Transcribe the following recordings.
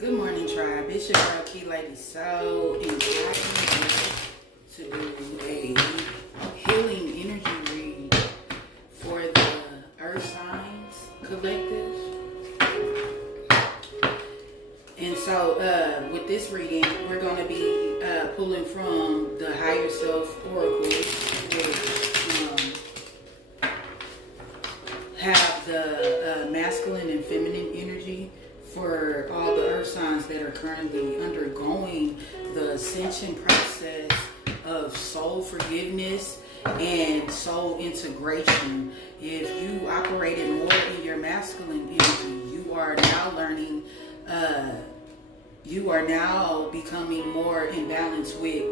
Good morning, tribe. It's your girl, Key Lady Soul, and I am to do a healing energy read for the Earth Signs Collective. And so, with this reading, we're going to be pulling from the Higher Self Oracle, which have the masculine and feminine energy for all the earth signs that are currently undergoing the ascension process of soul forgiveness and soul integration. If you operated more in your masculine energy, you are now learning, you are now becoming more in balance with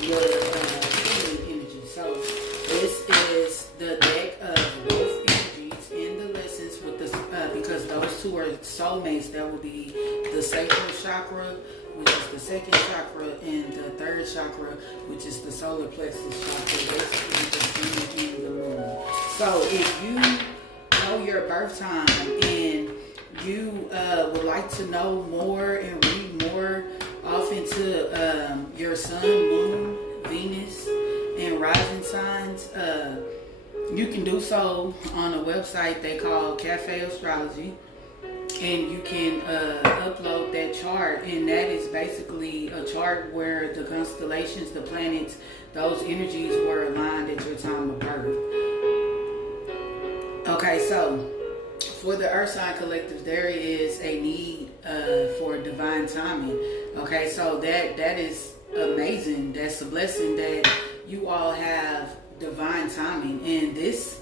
your feminine energy. So this is the deck of both energies and the lessons with the because those two are soulmates. That will be the sacral chakra, which is the second chakra, and the third chakra, which is the solar plexus chakra, basically the sun and the moon. So if you know your birth time and you would like to know more and read more off into your sun, moon, Venus, and rising signs, you can do so on a website they call Cafe Astrology, and you can upload that chart, and that is basically a chart where the constellations, the planets, those energies were aligned at your time of birth. Okay, so for the Earth Sign Collective, there is a need for divine timing. Okay, so that is amazing. That's a blessing that you all have divine timing, and this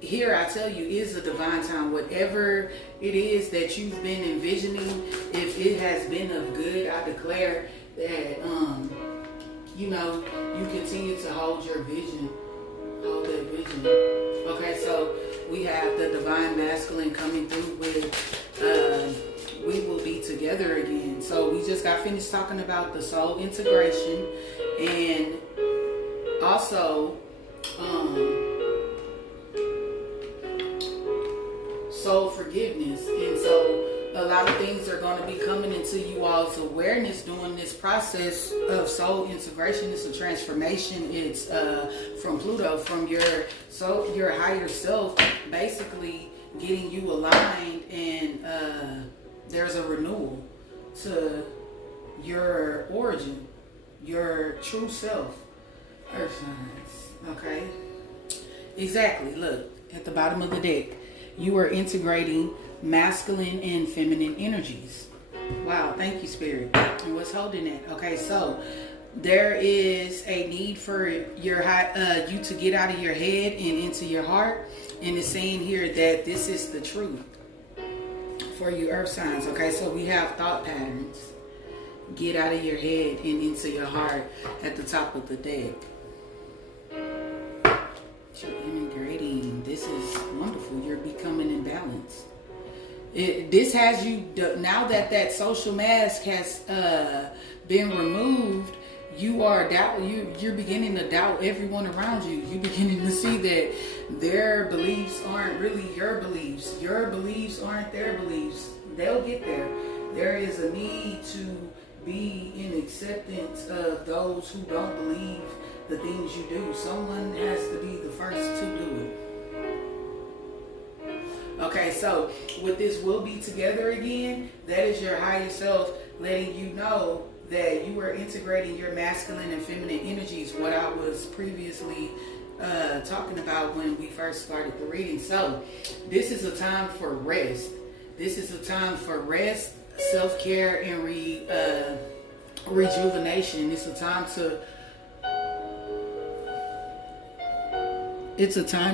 here, I tell you, is a divine time. Whatever it is that you've been envisioning, if it has been of good, I declare that you continue to hold your vision, hold that vision. Okay, so we have the divine masculine coming through with we will be together again. So we just got finished talking about the soul integration, and also soul forgiveness. And so a lot of things are going to be coming into you all's awareness during this process of soul integration. It's a transformation. It's from Pluto, from your higher self, basically getting you aligned, and there's a renewal to your origin, your true self. Earth signs. Okay, exactly. Look at the bottom of the deck. You are integrating masculine and feminine energies. Wow, thank you, Spirit. And what's holding it? Okay, so there is a need for your you to get out of your head and into your heart, and it's saying here that this is the truth for you Earth signs. Okay, so we have thought patterns. Get out of your head and into your heart at the top of the deck. You're integrating. This is wonderful. You're becoming in balance. This has you, now that social mask has been removed, you're beginning to doubt everyone around you. You're beginning to see that their beliefs aren't really your beliefs. Your beliefs aren't their beliefs. They'll get there. There is a need to be in acceptance of those who don't believe the things you do. Someone has to be the first to do it. Okay, so with this will be together again, that is your higher self letting you know that you are integrating your masculine and feminine energies, what I was previously talking about when we first started the reading. So this is a time for rest. This is a time for rest, self-care, and rejuvenation. It's a time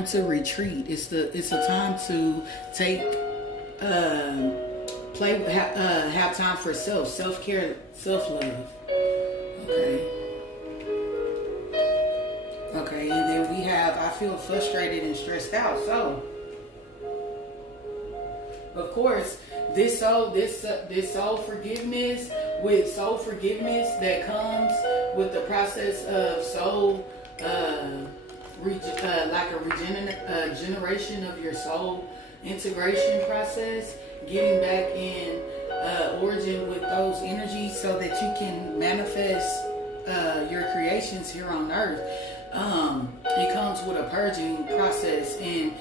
to retreat. It's a time to take have time for self-care, self-love. Okay, and then we have I feel frustrated and stressed out. So of course, this soul forgiveness, with soul forgiveness that comes with the process of soul like a generation of your soul integration process, getting back in origin with those energies so that you can manifest your creations here on earth. It comes with a purging process, and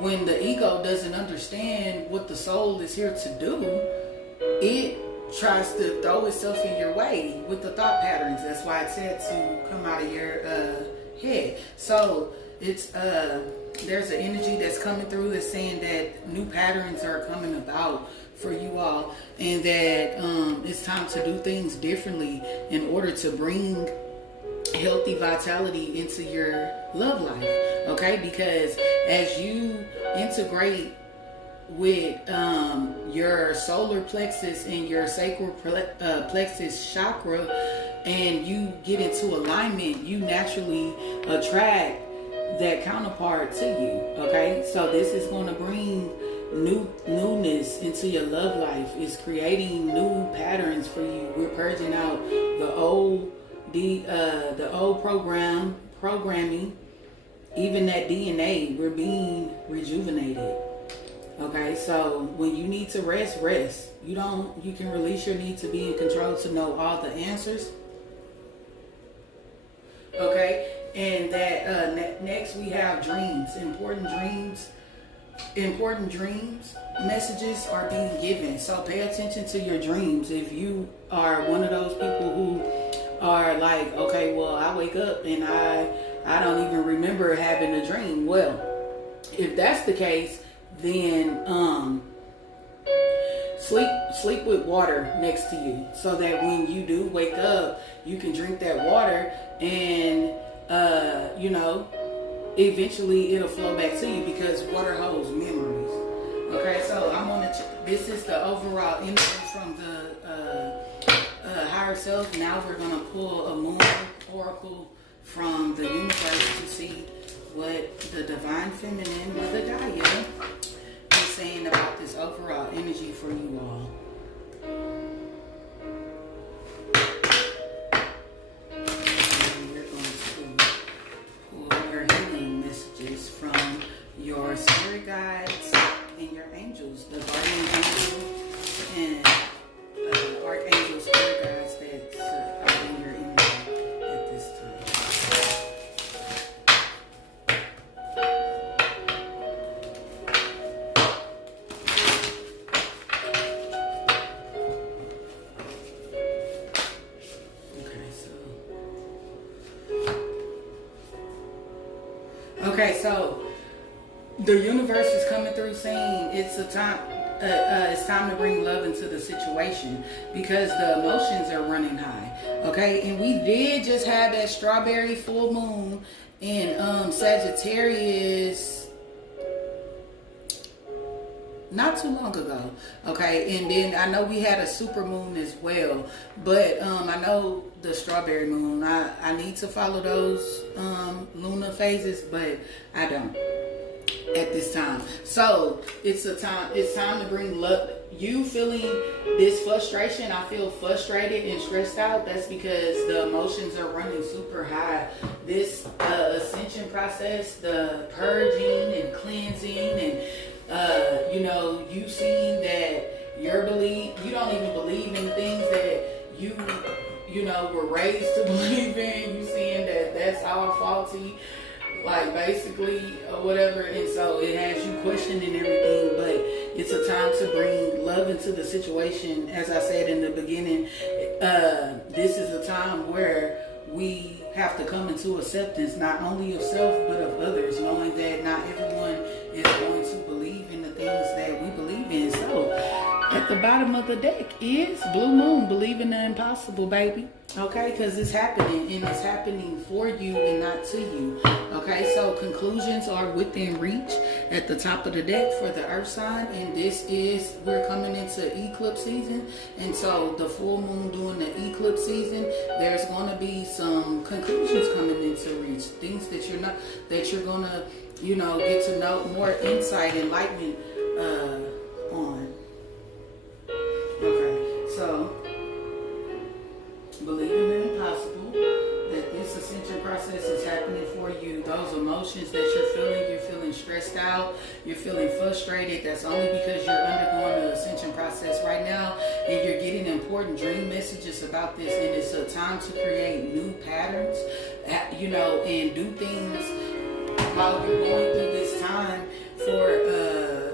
when the ego doesn't understand what the soul is here to do, it tries to throw itself in your way with the thought patterns. That's why it said to come out of your head. So it's there's an energy that's coming through that's saying that new patterns are coming about for you all, and that it's time to do things differently in order to bring healthy vitality into your love life. Okay, because as you integrate with your solar plexus and your sacral plexus chakra, and you get into alignment, you naturally attract that counterpart to you. Okay, so this is going to bring newness into your love life. It's creating new patterns for you. We're purging out the old programming, even that DNA. We're being rejuvenated. Okay, so when you need to rest. You can release your need to be in control, to know all the answers. Okay, and that next we have dreams. Important dreams messages are being given. So pay attention to your dreams. If you are one of those people who are like, okay, well, I wake up and I don't even remember having a dream. Well, if that's the case, then sleep with water next to you, so that when you do wake up, you can drink that water, and eventually it'll flow back to you, because water holds memories. Okay, so this is the overall energy from the higher self. Now we're gonna pull a moon oracle from the universe to see what the divine feminine, Mother Gaia, is saying about this overall energy for you all. Your spirit guides and your angels, the guardian angel and archangel spirit guides that are in your energy at this time. Okay, so the universe is coming through saying it's time to bring love into the situation, because the emotions are running high. Okay, and we did just have that strawberry full moon in Sagittarius not too long ago. Okay, and then I know we had a super moon as well, but I know the strawberry moon, I need to follow those lunar phases, but I don't at this time. So it's time to bring love. You feeling this frustration, I feel frustrated and stressed out. That's because the emotions are running super high. This ascension process, the purging and cleansing, and you seeing that you don't even believe in the things that you were raised to believe in. You seeing that that's all faulty, like basically or whatever, and so it has you questioning everything. But it's a time to bring love into the situation. As I said in the beginning, this is a time where we have to come into acceptance, not only of self but of others, knowing that not everyone is going to believe in the things that we believe in. So at the bottom of the deck is Blue Moon, believe in the impossible, baby. Okay, because it's happening, and it's happening for you and not to you. Okay, so conclusions are within reach at the top of the deck for the earth sign, and we're coming into eclipse season, and so the full moon during the eclipse season, there's going to be some conclusions coming into reach, things that you're going to get to know, more insight, enlightenment on. Okay, so believe in the impossible, that this ascension process is happening for for you. Those emotions that you're feeling stressed out, you're feeling frustrated. That's only because you're undergoing the ascension process right now, and you're getting important dream messages about this. And it's a time to create new patterns, and do things while you're going through this time for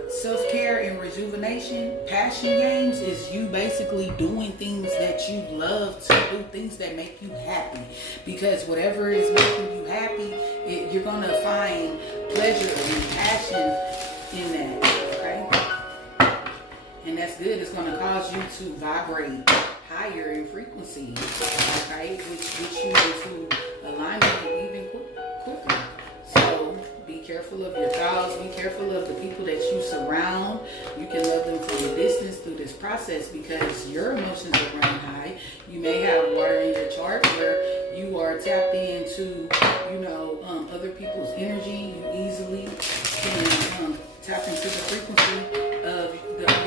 self-care and rejuvenation. Passion games is you basically doing things that you love to do, things that make you happy, because whatever is making you happy, you're gonna find pleasure and passion in that, okay? And that's good. It's gonna cause you to vibrate higher in frequency, okay, which you into alignment even quicker. So be careful of your thoughts. Be careful of the people that you surround. You can love them from a distance through this process, because your emotions are running high. You may have water in your chart where you are tapped into, other people's energy. You easily can tap into the frequency of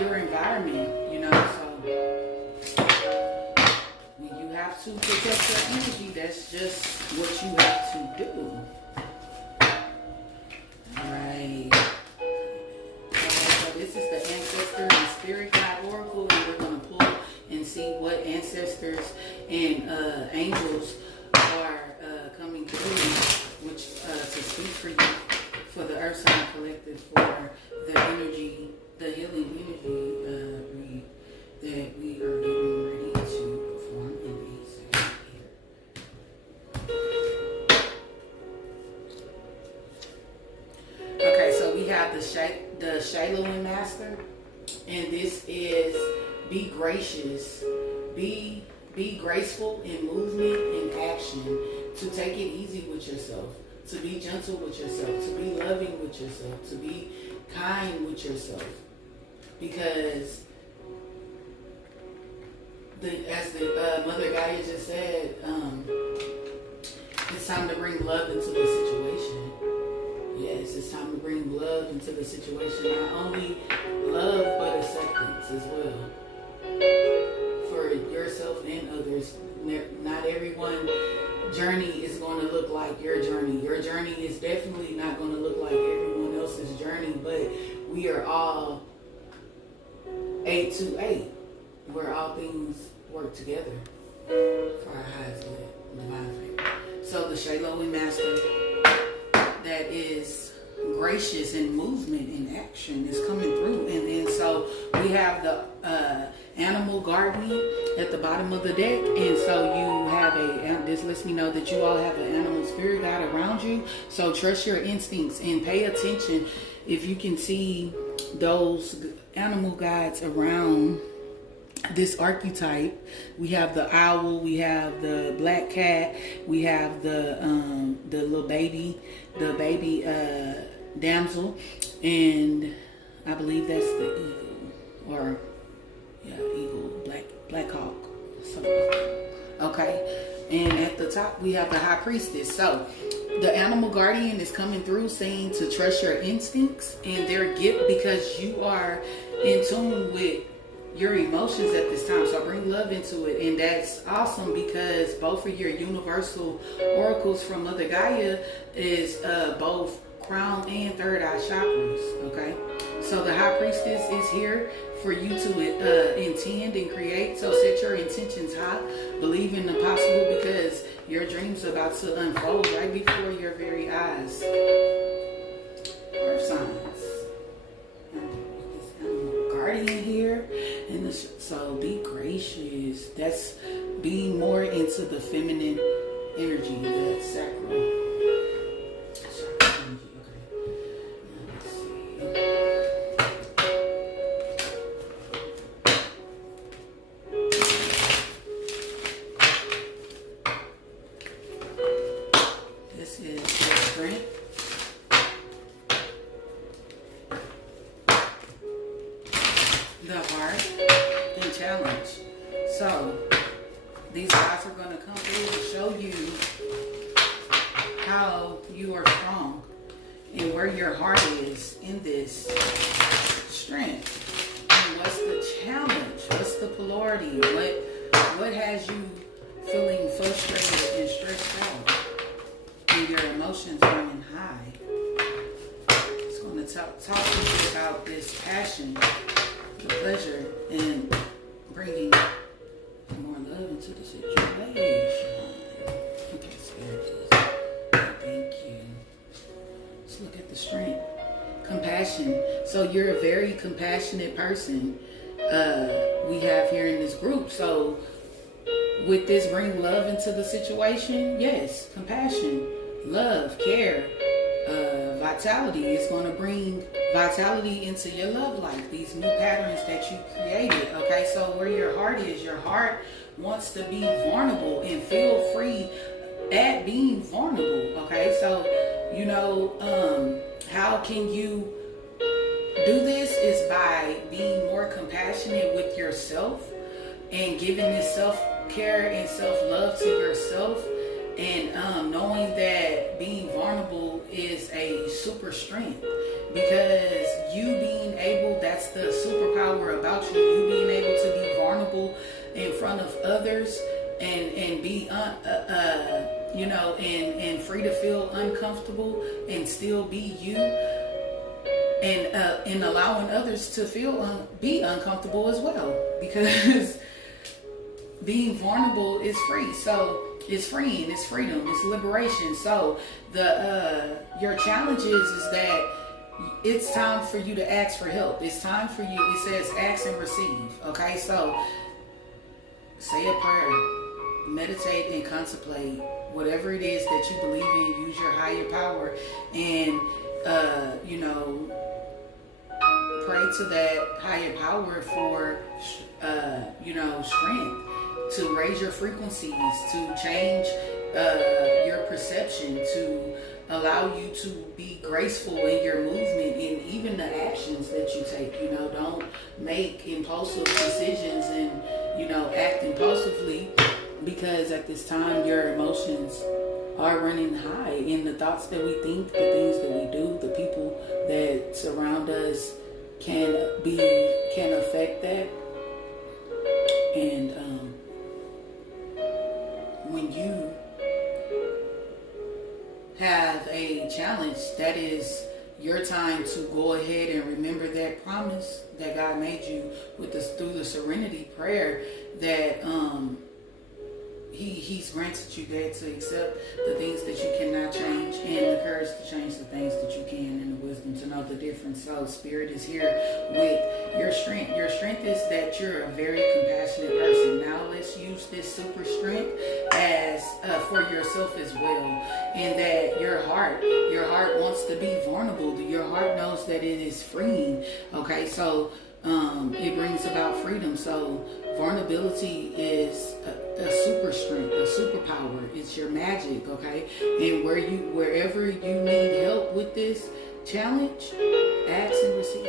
your environment. So when you have to protect your energy, that's just what you have to do. Right. Okay, so this is the Ancestor and Spirit Guide Oracle, and we're going to pull and see what ancestors and angels are coming through, which to speak for you, for the Earth Sign Collective, for the energy, the healing energy that we are getting ready to perform in these here. Okay, so we have the Sewh'n Master, and this is be gracious, be graceful in movement and action, to take it easy with yourself, to be gentle with yourself, to be loving with yourself, to be kind with yourself, because as the Mother Gaia just said, it's time to bring love into the situation. Yes, it's time to bring love into the situation. Not only love, but acceptance as well. For yourself and others. Not everyone's journey is going to look like your journey. Your journey is definitely not going to look like everyone else's journey, but we are all 8 to 8, where all things work together for our highest good, divine favor. So the Sewh'n Master, that is gracious in movement and action, is coming through. And then so we have the animal guardian at the bottom of the deck, and so you have this lets me know that you all have an animal spirit guide around you. So trust your instincts and pay attention if you can see those animal guides around this archetype. We have the owl, we have the black cat, we have the little baby, damsel, and I believe that's the eagle, or eagle, black hawk, something. Okay, and at the top we have the high priestess. So the animal guardian is coming through, saying to trust your instincts and their gift, because you are in tune with your emotions at this time. So bring love into it, and that's awesome, because both of your universal oracles from Mother Gaia is both crown and third eye chakras. Okay, so the high priestess is here for you to intend and create. So set your intentions high, believe in the possible, because your dreams are about to unfold right before your very eyes. Earth signs, this animal guardian here, and so be gracious. That's be more into the feminine energy, that sacral. The heart and challenge. So these guys are going to come through to show you how you are strong and where your heart is in this strength. And what's the challenge? What's the polarity? What has you feeling frustrated and stressed out? and your emotions running high. It's going to talk to you about this passion, the pleasure, and bringing more love into the situation. Okay, Spirit. Thank you. Let's look at the strength. Compassion. So you're a very compassionate person. We have here in this group. So with this, bring love into the situation. Yes, compassion, love, care, vitality is going to bring vitality into your love life. These new patterns that you created. Okay, so where your heart wants to be vulnerable and feel free at being vulnerable. Okay, so how can you do this is by being more compassionate with yourself and giving this self-care and self-love to yourself, and knowing that being vulnerable is a super strength, because you being able, that's the superpower about you being able to be vulnerable in front of others and be and free to feel uncomfortable and still be you, and allowing others to feel be uncomfortable as well, because being vulnerable is free. So it's freeing, it's freedom, it's liberation. So your challenge is that it's time for you to ask for help. It's time for you. It says ask and receive. Okay, so say a prayer, meditate and contemplate whatever it is that you believe in. Use your higher power and pray to that higher power for strength, to raise your frequencies, to change your perception, to allow you to be graceful in your movement and even the actions that you take. Don't make impulsive decisions and act impulsively, because at this time your emotions are running high, and the thoughts that we think, the things that we do, the people that surround us can affect that. And when you have a challenge, that is your time to go ahead and remember that promise that God made you through the serenity prayer, that He's granted you that, to accept the things that you cannot change and the courage to change the things that you can, and the wisdom to know the difference. So Spirit is here with your strength. Your strength is that you're a very compassionate person. Now let's use this super strength as for yourself as well, and that your heart wants to be vulnerable. Your heart knows that it is freeing. Okay, so it brings about freedom. So vulnerability is a super strength, a superpower. It's your magic. Okay, and wherever you need help with this challenge, ask and receive.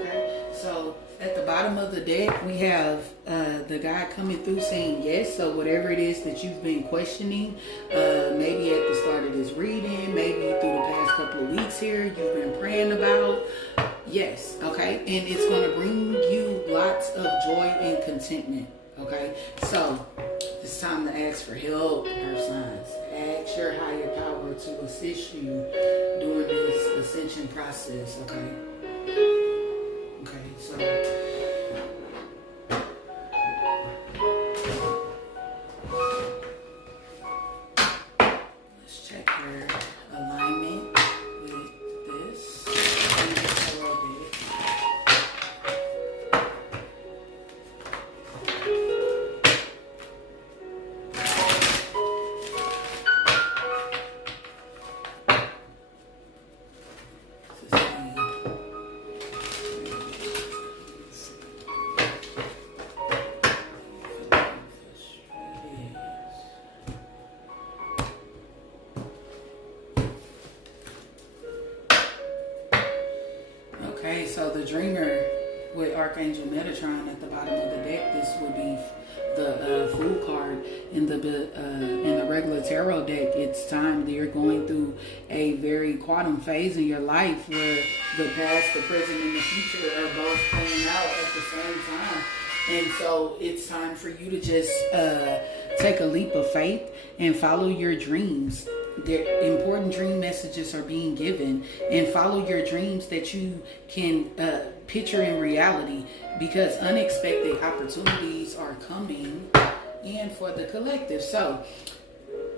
Okay, so at the bottom of the deck we have the guy coming through saying yes. So whatever it is that you've been questioning, maybe at the start of this reading, maybe through the past couple of weeks here, you've been praying about. Yes, okay, and it's going to bring you lots of joy and contentment. Okay, so it's time to ask for help, Earth signs. Ask your higher power to assist you during this ascension process. Okay, so let's check your alignment with this. Okay, so the Dreamer with Archangel Metatron at the bottom of the deck, this would be the Fool card. In the regular tarot deck, it's time that you're going through a very quantum phase in your life where the past, the present, and the future are both playing out at the same time. And so it's time for you to just take a leap of faith and follow your dreams. important dream messages are being given, and follow your dreams that you can picture in reality, because unexpected opportunities are coming in for the collective. So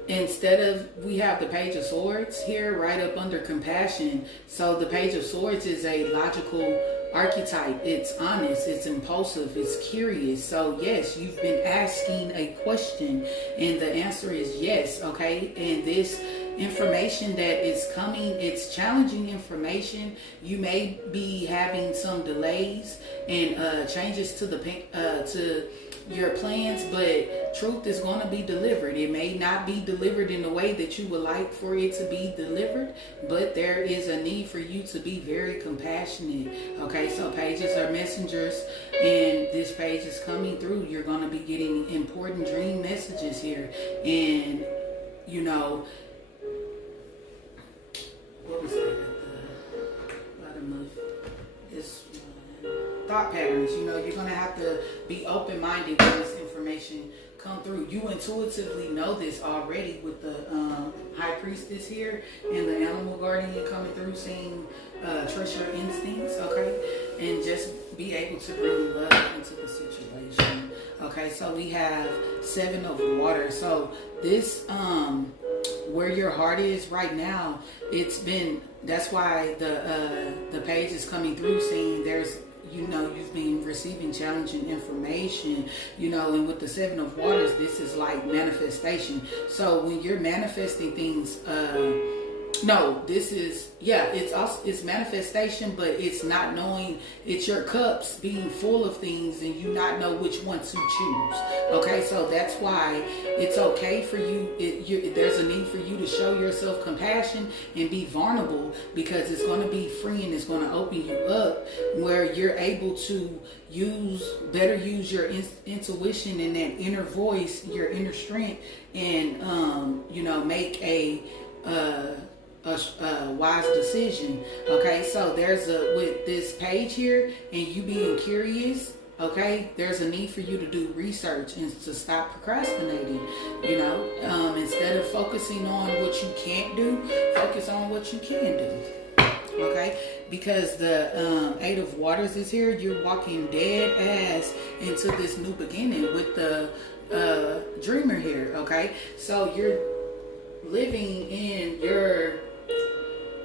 instead of, we have the Page of Swords here right up under compassion. So the Page of Swords is a logical archetype. It's honest, it's impulsive, it's curious. So yes, you've been asking a question and the answer is yes. Okay, and this information that is coming, it's challenging information. You may be having some delays and changes to the to your plans, but truth is going to be delivered. It may not be delivered in the way that you would like for it to be delivered, but there is a need for you to be very compassionate. Okay, so pages are messengers, and this page is coming through. You're going to be getting important dream messages here. And you know, what was that at the bottom of this one? Thought patterns. You know, you're going to have to be open-minded when this information come through. You intuitively know this already with the High Priestess here and the Animal Guardian coming through, saying trust your instincts, okay? And just be able to bring love into the situation. Okay, so we have Seven of Water. So this where your heart is right now, it's been, that's why the page is coming through saying there's, you know, you've been receiving challenging information, you know, and with the Seven of Waters, this is like manifestation. So when you're manifesting things, no, this is, yeah, it's also, it's manifestation, but it's not knowing, it's your cups being full of things and you not know which one to choose. Okay, so that's why it's okay for you, there's a need for you to show yourself compassion and be vulnerable, because it's going to be freeing, it's going to open you up where you're able to better use your intuition and that inner voice, your inner strength, and you know, make a wise decision. Okay, so there's with this page here and you being curious, okay, there's a need for you to do research and to stop procrastinating. You know, instead of focusing on what you can't do, focus on what you can do. Okay, because the Eight of Waters is here. You're walking dead ass into this new beginning with the dreamer here. Okay, so you're living in your,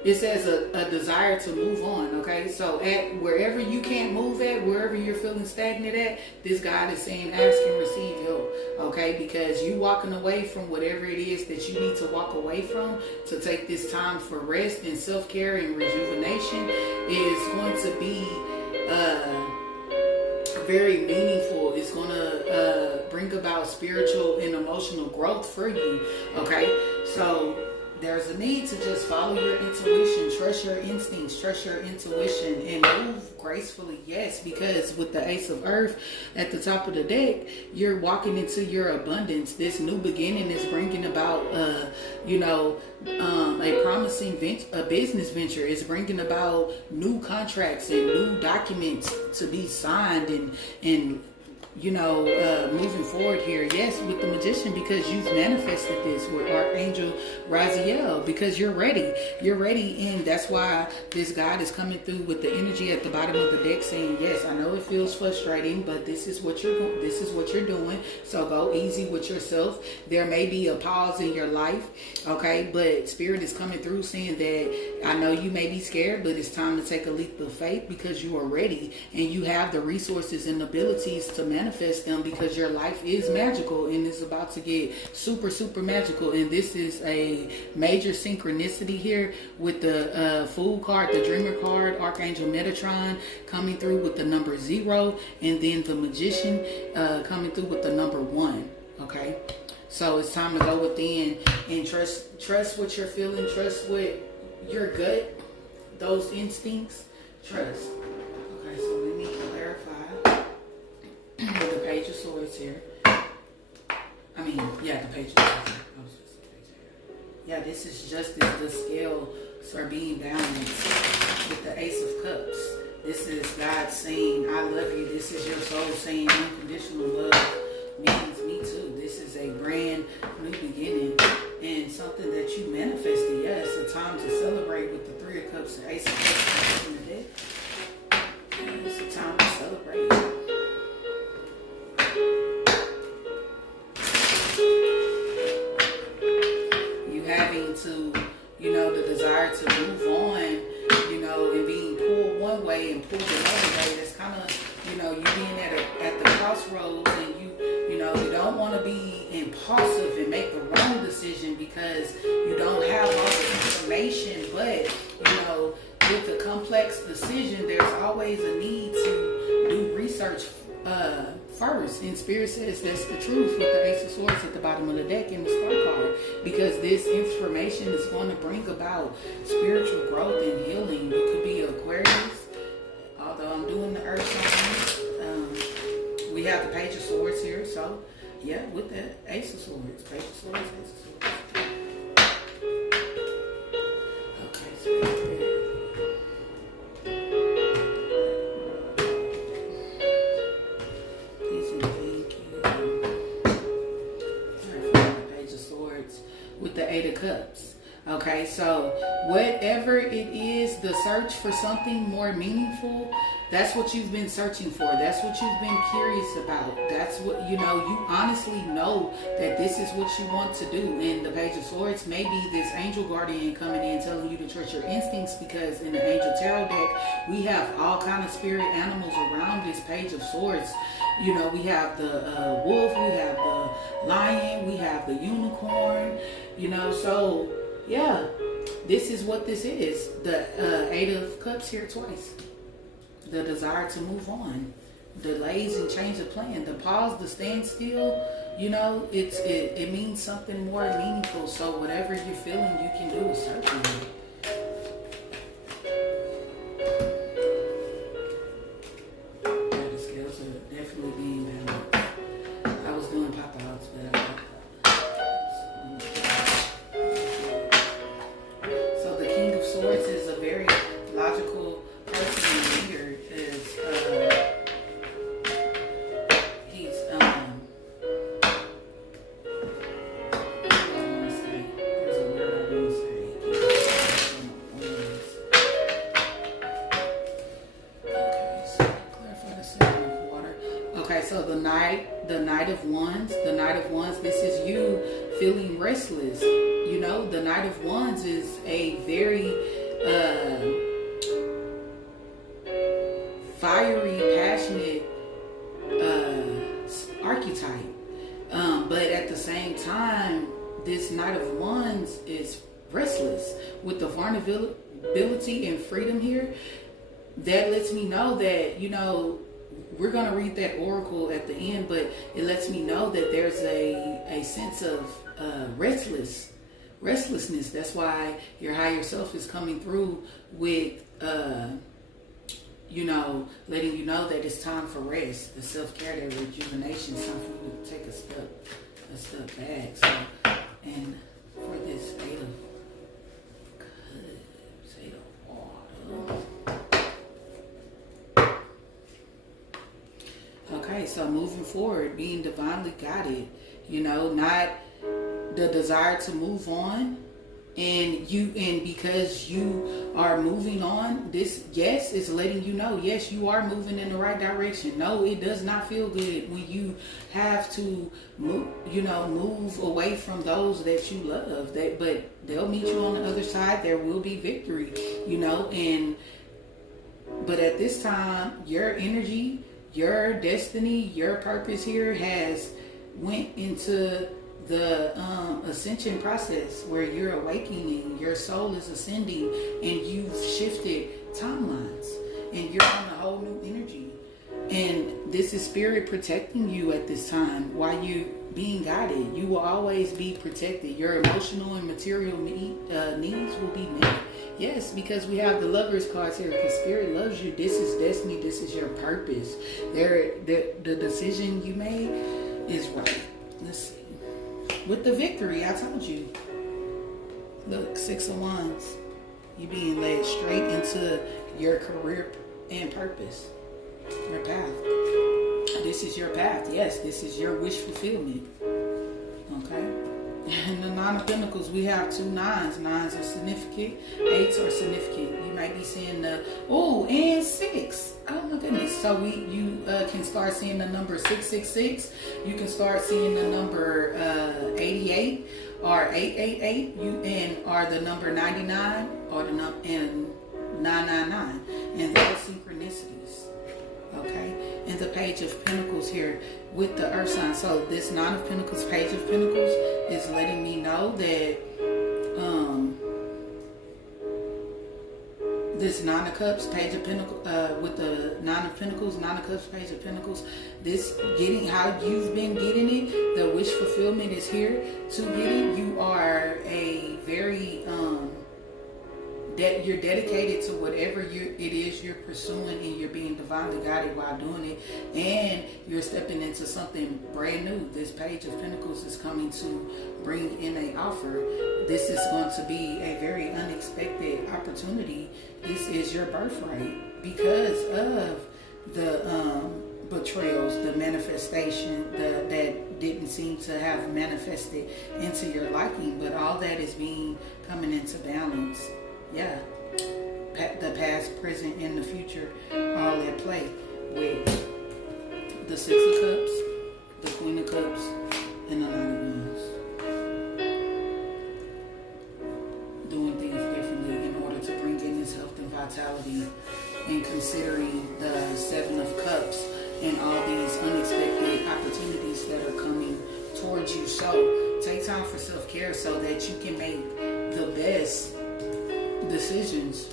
it says a desire to move on. Okay, so at wherever you can't move at, wherever you're feeling stagnant at, this God is saying ask and receive help. Okay, because you walking away from whatever it is that you need to walk away from to take this time for rest and self-care and rejuvenation is going to be very meaningful. It's going to bring about spiritual and emotional growth for you. Okay, so there's a need to just follow your intuition, trust your instincts, trust your intuition, and move gracefully. Yes, because with the Ace of Earth at the top of the deck, you're walking into your abundance. This new beginning is bringing about, you know, a promising business venture. Is bringing about new contracts and new documents to be signed and you know, moving forward here. Yes, with the Magician, because you've manifested this with Archangel Raziel, because you're ready. You're ready, and that's why this God is coming through with the energy at the bottom of the deck saying, yes, I know it feels frustrating, but this is what you're doing. This is what you're doing. So go easy with yourself. There may be a pause in your life, okay, but Spirit is coming through saying that I know you may be scared, but it's time to take a leap of faith, because you are ready and you have the resources and abilities to manifest them, because your life is magical and it's about to get super, super magical. And this is a major synchronicity here with the Fool card, the Dreamer card, Archangel Metatron coming through with the number 0, and then the Magician coming through with the number 1. Okay, so it's time to go within and trust what you're feeling, trust what your gut, those instincts, trust. Okay, so let me clarify with the Page of Swords here. I mean, yeah, the Page of Swords. Yeah, this is justice. The scales are being balanced with the Ace of Cups. This is God saying, I love you. This is your soul saying, unconditional love means me too. This is a brand new beginning and something that you manifest. the desire to move on, and being pulled one way and pulled another way. That's kind of, you being at the crossroads, and you don't want to be impulsive and make the wrong decision because you don't have all the information. But, with a complex decision, there's always a need to do research first. And Spirit says that's the truth with the Ace of Swords at the bottom of the deck and the Star card, because this information is going to bring about spiritual growth and healing. You could be Aquarius, although I'm doing the Earth signs. We have the Page of Swords here, so yeah, with that Ace of Swords, Page of Swords, Ace of Swords. Okay, so with the Eight of Cups. Okay, so whatever it is, the search for something more meaningful, that's what you've been searching for. That's what you've been curious about. That's what, you honestly know that this is what you want to do. In the Page of Swords, maybe this angel guardian coming in telling you to trust your instincts, because in the Angel Tarot deck, we have all kind of spirit animals around this Page of Swords. We have the wolf, we have the lion, we have the unicorn, so yeah, this is what this is. The Eight of Cups here twice. The desire to move on, delays and change of plan, the pause, the standstill, it means something more meaningful. So whatever you're feeling, you can do a search on it. So the Knight of Wands, this is you feeling restless. The Knight of Wands is a very fiery, passionate archetype. But at the same time, this Knight of Wands is restless. With the vulnerability and freedom here, that lets me know that, we're going to read that oracle at the end, but it lets me know that there's a sense of restlessness. That's why your higher self is coming through with, letting you know that it's time for rest, the self-care, the rejuvenation. It's time for you to take a step back. So, and for this Eight of Cups, Eight of Water. Okay, so moving forward, being divinely guided, not the desire to move on, and because you are moving on, this, yes, is letting you know, yes, you are moving in the right direction. No, it does not feel good when you have to move away from those that you love, but they'll meet you on the other side. There will be victory, but at this time, your energy, your destiny, your purpose here has went into the ascension process, where you're awakening, your soul is ascending, and you've shifted timelines, and you're on a whole new energy. And this is Spirit protecting you at this time while you're being guided. You will always be protected. Your emotional and material needs will be met. Yes, because we have the Lovers cards here, because Spirit loves you. This is destiny. This is your purpose. The decision you made is right. Let's see. With the victory, I told you. Look, Six of Wands. You being led straight into your career and purpose. Your path. This is your path. Yes, this is your wish fulfillment. Okay? In the Nine of Pentacles, we have two nines. Nines are significant. Eights are significant. You might be seeing and six. Oh my goodness. So you can start seeing the number 666. You can start seeing the number 88. are 888, and are the number 99, or the number and 999, and those are synchronicities. Okay, and the Page of Pentacles here with the Earth sign. So this Nine of Pentacles, Page of Pentacles is letting me know that this Nine of Cups, Page of Pentacles, with the Nine of Pentacles, Nine of Cups, Page of Pentacles, this getting how you've been getting it, the wish fulfillment is here to get it. You are a very that you're dedicated to whatever it is you're pursuing, and you're being divinely guided while doing it, and you're stepping into something brand new. This Page of Pentacles is coming to bring in an offer. This is going to be a very unexpected opportunity. This is your birthright because of the betrayals, the manifestation that didn't seem to have manifested into your liking, but all that is coming into balance. Yeah, the past, present, and the future all at play with the Six of Cups, the Queen of Cups, and the Nine of Wands. Doing things differently in order to bring in this health and vitality, and considering the Seven of Cups and all these unexpected opportunities that are coming towards you. So take time for self-care so that you can make the best decisions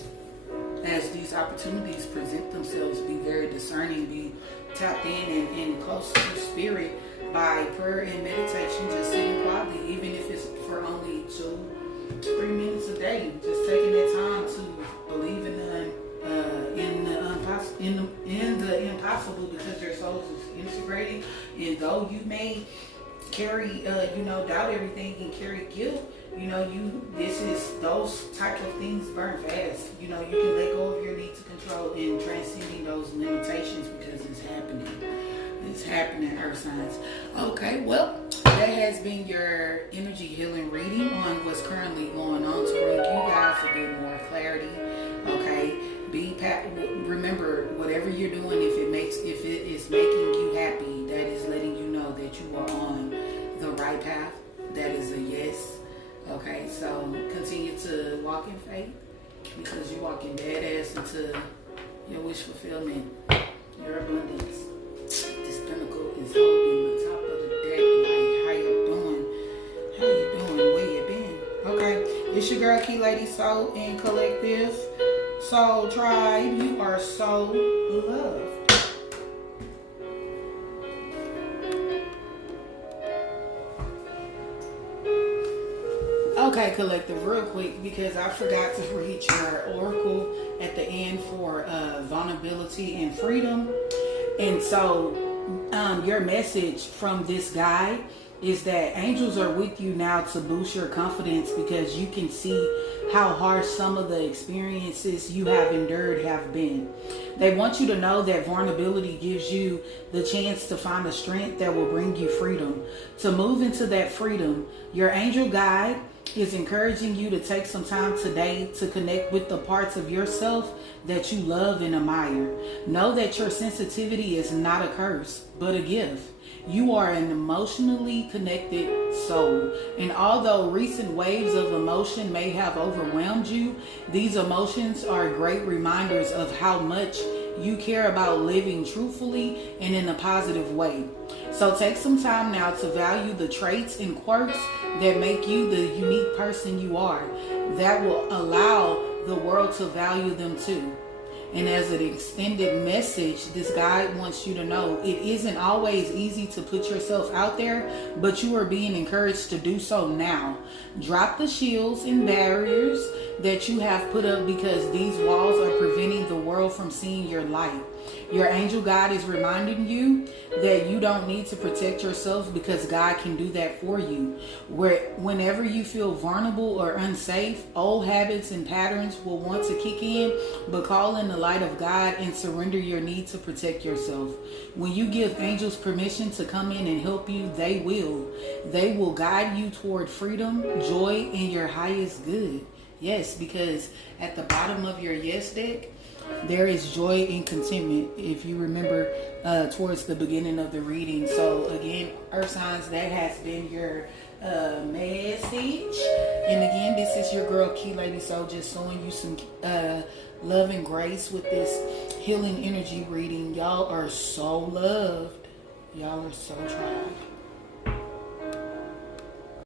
as these opportunities present themselves. Be very discerning, be tapped in and close to spirit by prayer and meditation, just sitting quietly, even if it's for only 2-3 minutes a day, just taking that time to believe in the impossible, because your soul is integrated. And though you may carry doubt everything and carry guilt, those type of things burn fast. You can let go of your need to control and transcending those limitations, because it's happening. It's happening, Earth signs. Okay, well, that has been your energy healing reading on what's currently going on, to bring you guys a bit more clarity. Okay, remember, whatever you're doing, if it is making you happy, that is letting you know that you are on the right path. That is a yes. Okay, so continue to walk in faith, because you're walking dead ass into your wish fulfillment, your abundance. This pinnacle is holding the top of the deck. Like, how you doing? How you doing? Where you been? Okay, it's your girl Key Lady Soul and Collective Soul Tribe. You are so loved. Okay, Collective, real quick, because I forgot to read your oracle at the end for vulnerability and freedom. And so your message from this guide is that angels are with you now to boost your confidence, because you can see how harsh some of the experiences you have endured have been. They want you to know that vulnerability gives you the chance to find a strength that will bring you freedom. To move into that freedom, your angel guide is encouraging you to take some time today to connect with the parts of yourself that you love and admire. Know that your sensitivity is not a curse, but a gift. You are an emotionally connected soul. And although recent waves of emotion may have overwhelmed you, these emotions are great reminders of how much you care about living truthfully and in a positive way. So take some time now to value the traits and quirks that make you the unique person you are. That will allow the world to value them too. And as an extended message, this guide wants you to know it isn't always easy to put yourself out there, but you are being encouraged to do so now. Drop the shields and barriers that you have put up, because these walls are preventing the world from seeing your light. Your angel guide is reminding you that you don't need to protect yourself, because God can do that for you. Whenever you feel vulnerable or unsafe, old habits and patterns will want to kick in, but call in the light of God and surrender your need to protect yourself. When you give angels permission to come in and help you, they will. They will guide you toward freedom, joy, and your highest good. Yes, because at the bottom of your yes deck, there is joy and contentment, if you remember towards the beginning of the reading. So again, Earth signs, that has been your message. And again, this is your girl Key Lady Soul, just showing you some love and grace with this healing energy reading. Y'all are so loved. Y'all are so tried.